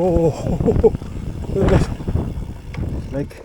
Whoa! Look at that. Like.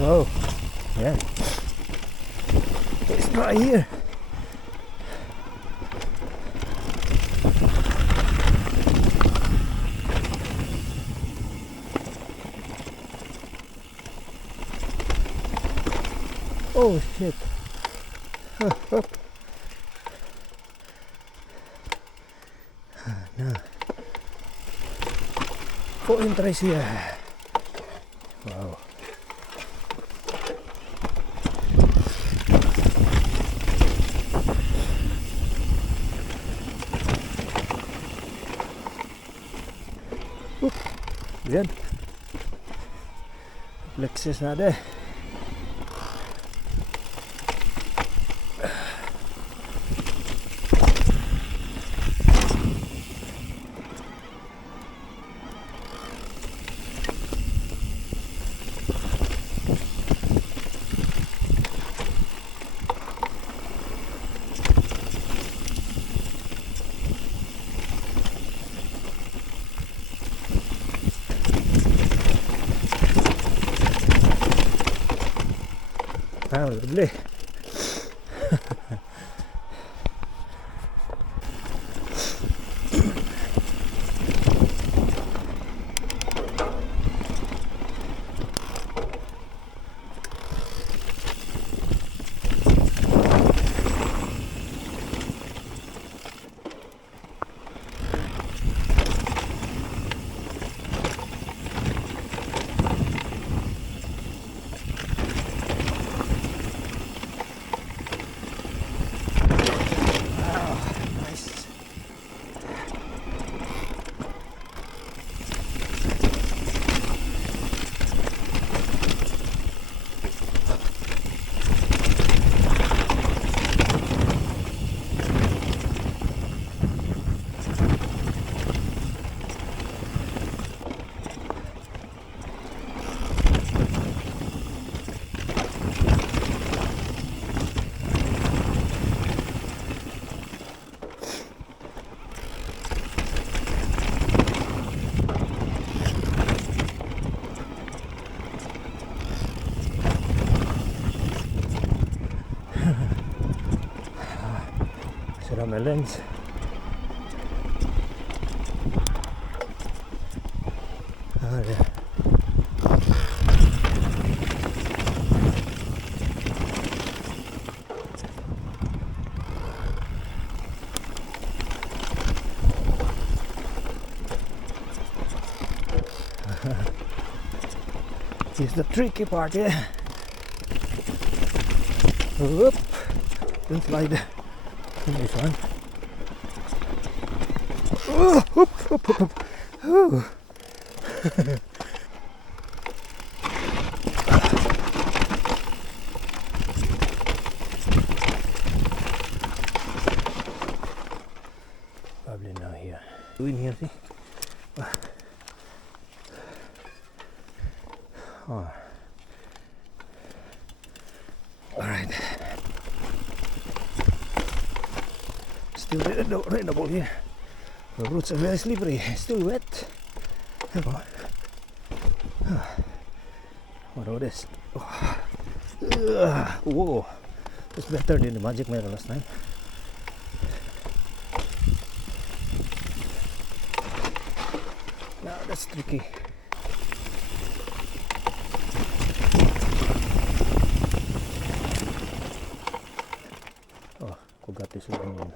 Whoa, yeah, it's dry here. Oh shit. Up. No. Kok interest ya. Wow. Yan. Plexus na deh. Ah, boleh. My lens. Oh, yeah. Here's the tricky part, yeah. Whoop. Don't slide. This one. Oh, whoop, whoop, whoop, whoop. Oh. Probably now here. In here, see? Oh. All right. Still readable here. The roots are very slippery, still wet. Come on. What about this? Oh. Whoa, it's better than the magic mirror last time. Now that's tricky. Oh, forgot this one.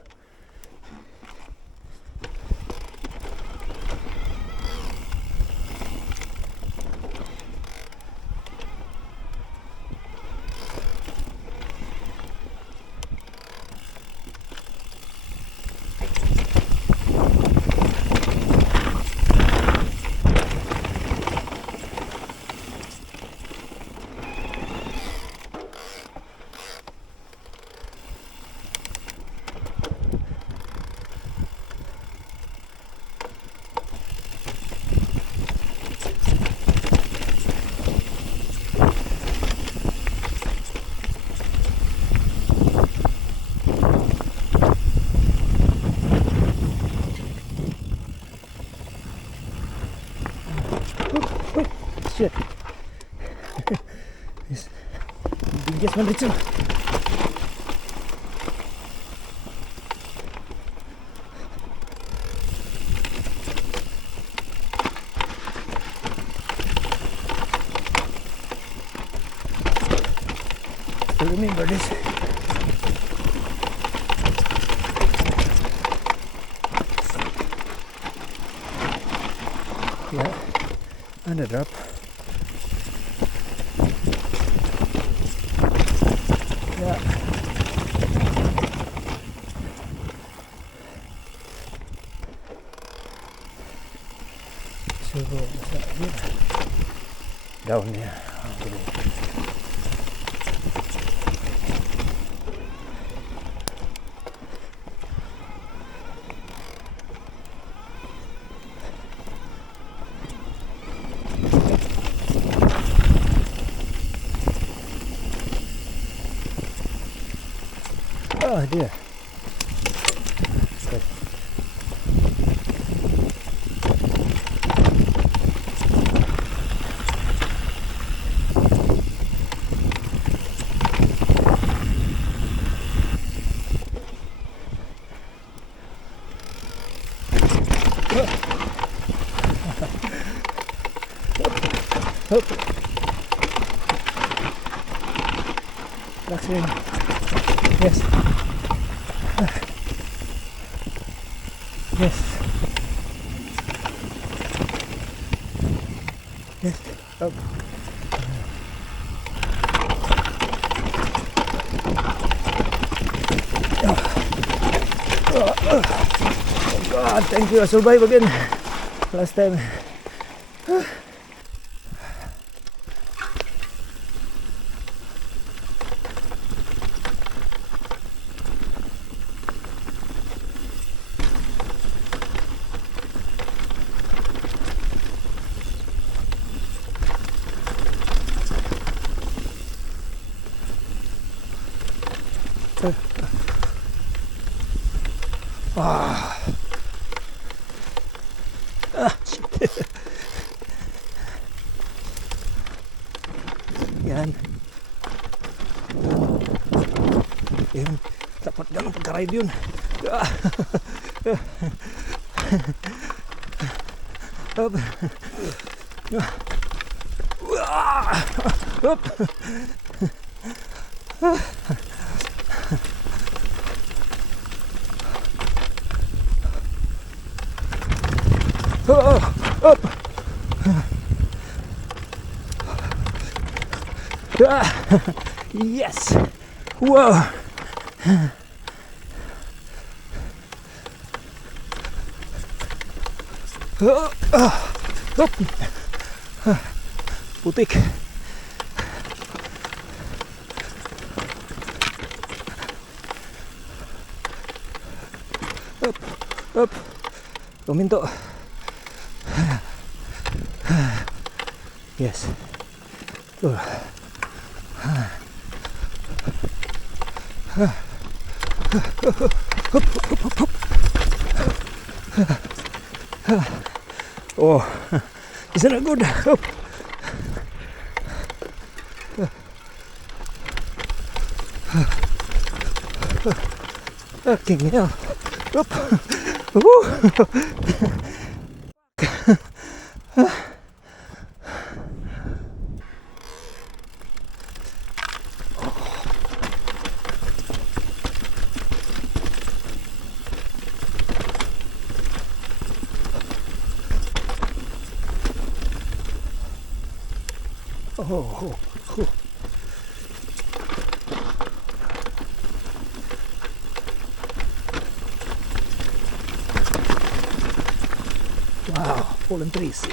shit. Yes. Biggest man dito. I remember this. Yeah, and a drop. Yeah. So what's that here? Down there. Oh dear. Good. Up. That's in. Yes. Yes. Yes. Up. Oh God, thank you. I survived again. Last time. Yan. Yan. Dapat ganun pagka-ride yun. Up. Up. Up. Yes. Whoa. Up. Putik. Up. Tuminto. Yes. Oh, isn't it good? Up. Fucking hell. Up. Oh. Wow, fallen trees.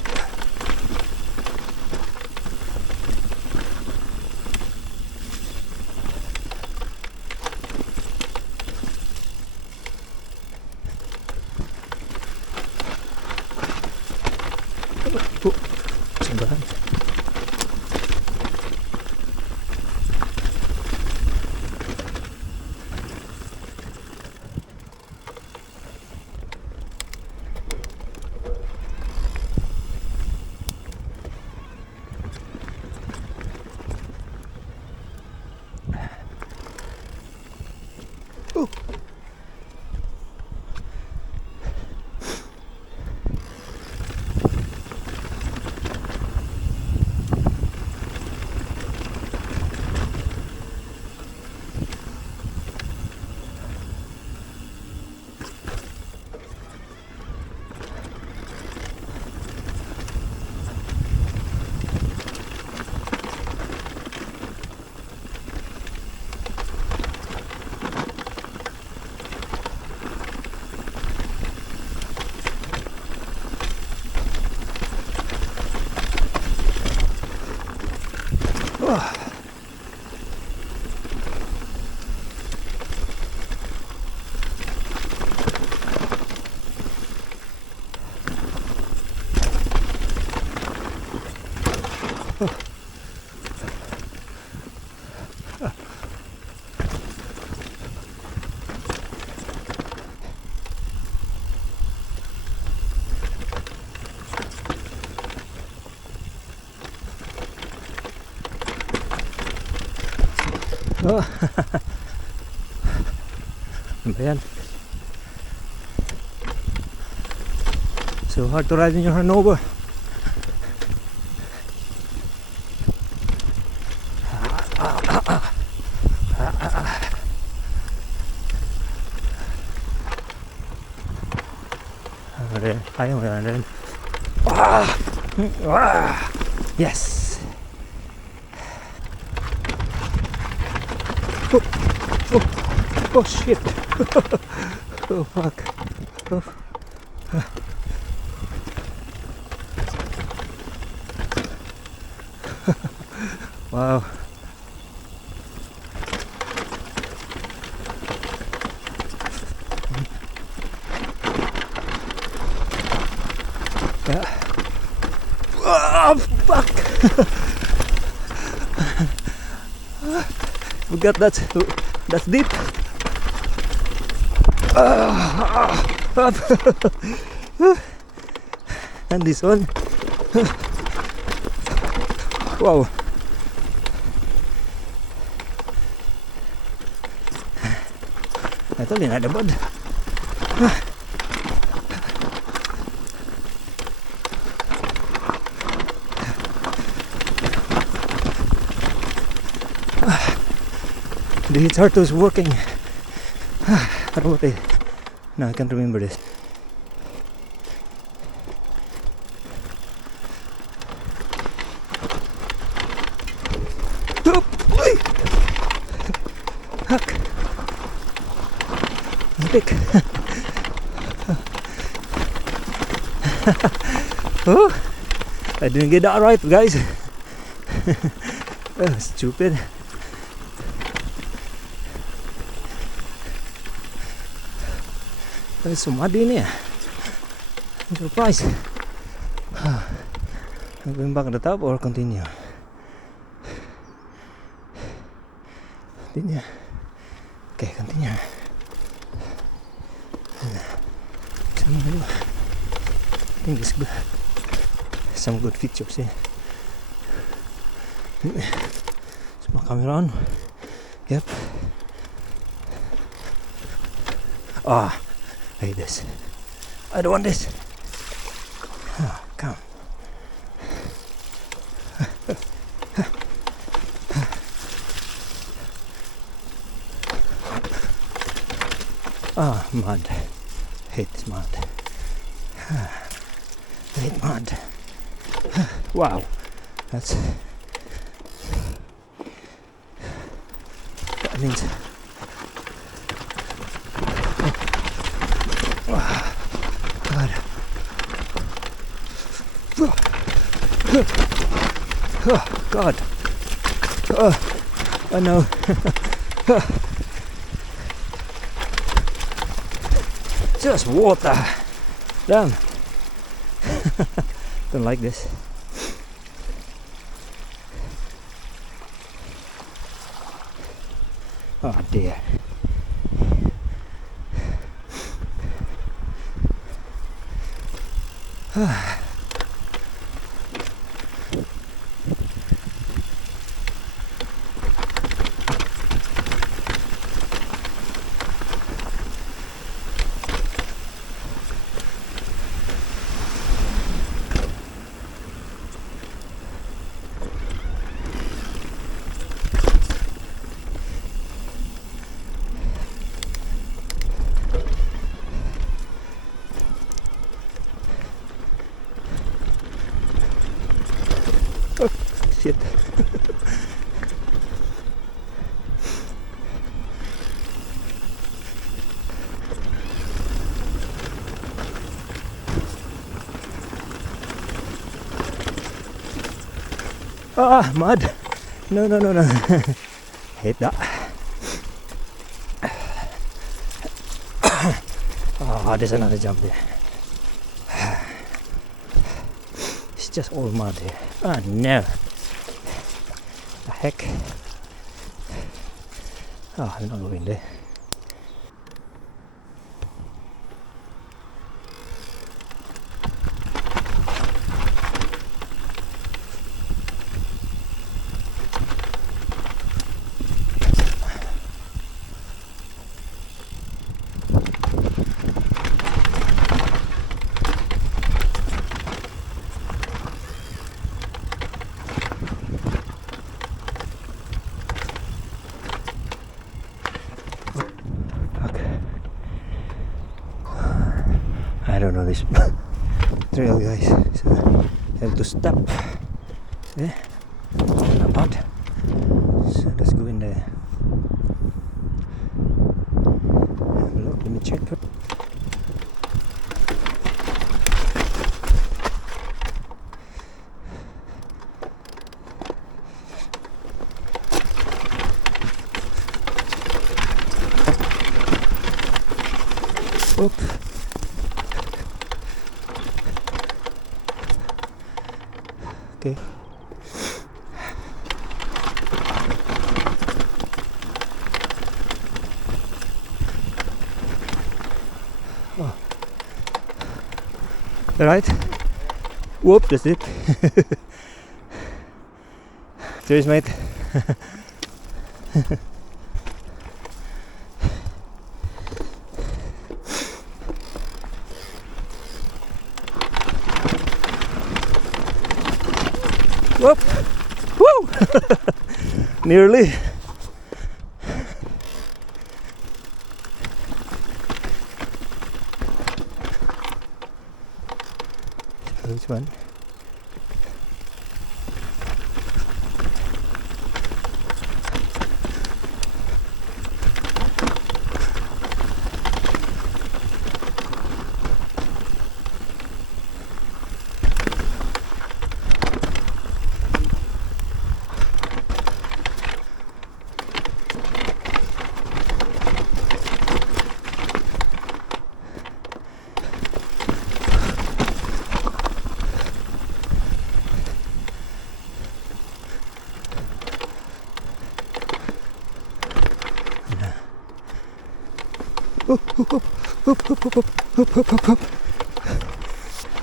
Sambahan. Oh. Ano ba yan? So hard to ride in your Hanover. Ayaw mo yan rin. Yes! Oh shit! Oh fuck! Oh. Wow! Yeah. Oh fuck! We got that's deep. Up. And this one. Wow. Ito din ada bad. The heart was working. I don't know what no, I can't remember this. Oh, boy. Fuck. Big. Oh, I didn't get that right, guys. Oh, stupid. There's some mud in here. I'm surprised. I'm going back to the top or continue? Continue. Okay, continue. I think it's good. Some good features here. Is my camera on? Yep. Ah. I hate this. I don't want this. Oh, come. Ah, mud. Hate this mud. Hate mud. Wow. That means oh God. Oh no. Just water. Damn. Don't like this. Oh dear. Shit. Ah, mud. No, no, no, no. Hate that. Oh, there's another jump there. It's just all mud here. Oh no. The heck. Oh, I'm not going there. I don't know this trail, guys, so I have to stop. Yeah, not. So let's go in there. Look, let me check it. Oop. Okay. Oh. All right. Whoop, that's it. Cheers, mate. Whoop! Woo! Nearly. Which one?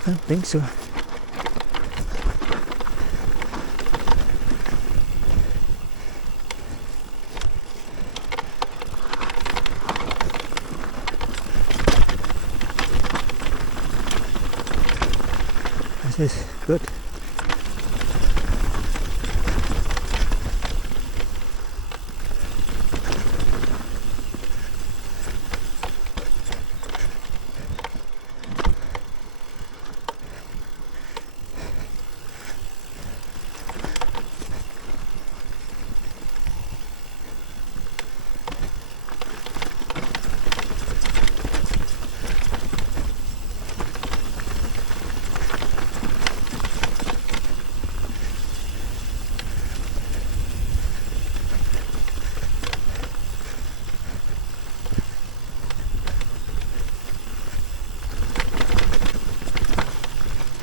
I don't think so. This is good.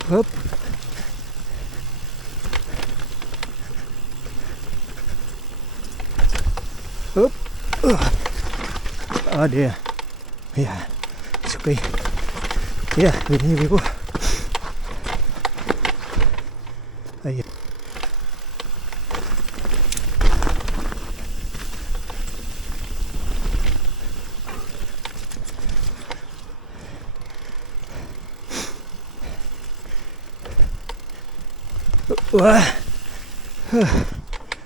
Up. Up. Oh dear. Yeah, it's okay. Yeah, here we go. Yeah.